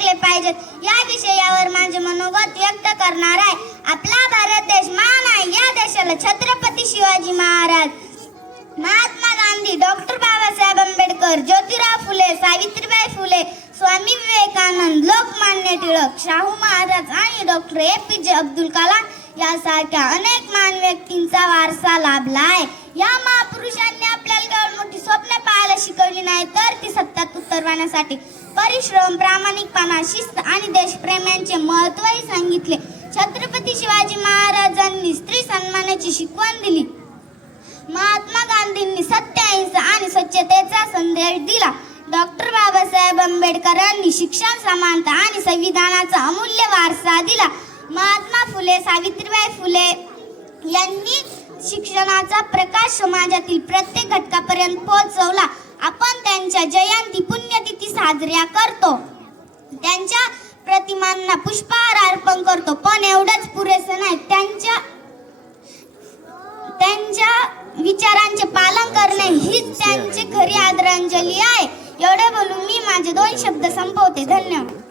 जगले पाहिजेत या विषयावर माझे मनोगत व्यक्त करणार आहे. आपला भारत देश महान आहे. या देशाला छत्रपती शिवाजी महाराज, महात्मा गांधी, डॉक्टर बाबासाहेब आंबेडकर, ज्योतिराव फुले, सावित्रीबाई फुले, स्वामी विवेकानंद, लोकमान्य टिळक, शाहू महाराज आणि डॉक्टर APJ अब्दुल कलाम यासारख्या अनेक महान व्यक्तींचा वारसा लाभला आहे. या महापुरुषांनी आपल्याला केवळ मोठी स्वप्ने पाहायला शिकवली नाही, तर ती सत्यात उतरवण्यासाठी परिश्रम, प्रामाणिकपणा, शिस्त आणि देशप्रेम यांचे महत्त्वही सांगितले. छत्रपती शिवाजी महाराजांनी स्त्री सन्मानाची शिकवण दिली. महात्मा गांधींनी सत्य, अहिंसा आणि स्वच्छतेचा संदेश दिला. डॉक्टर बाबासाहेब आंबेडकरांनी शिक्षण, समानता आणि संविधानाचा अमूल्य वारसा दिला. महात्मा फुले, सावित्रीबाई फुले यांनी शिक्षणाचा प्रकाश समाजातील प्रत्येक घटकापर्यंत पोहोचवला. आपण त्यांच्या जयंती, पुण्यतिथी साजऱ्या करतो, त्यांच्या प्रतिमांना पुष्पहार अर्पण करतो, पण एवढंच पुरेसं नाही. त्यांच्या विचारांचे पालन करणे हीच त्यांची खरी आदरांजली आहे. एवढे बोलून मी माझे 2 शब्द संपवते. धन्यवाद.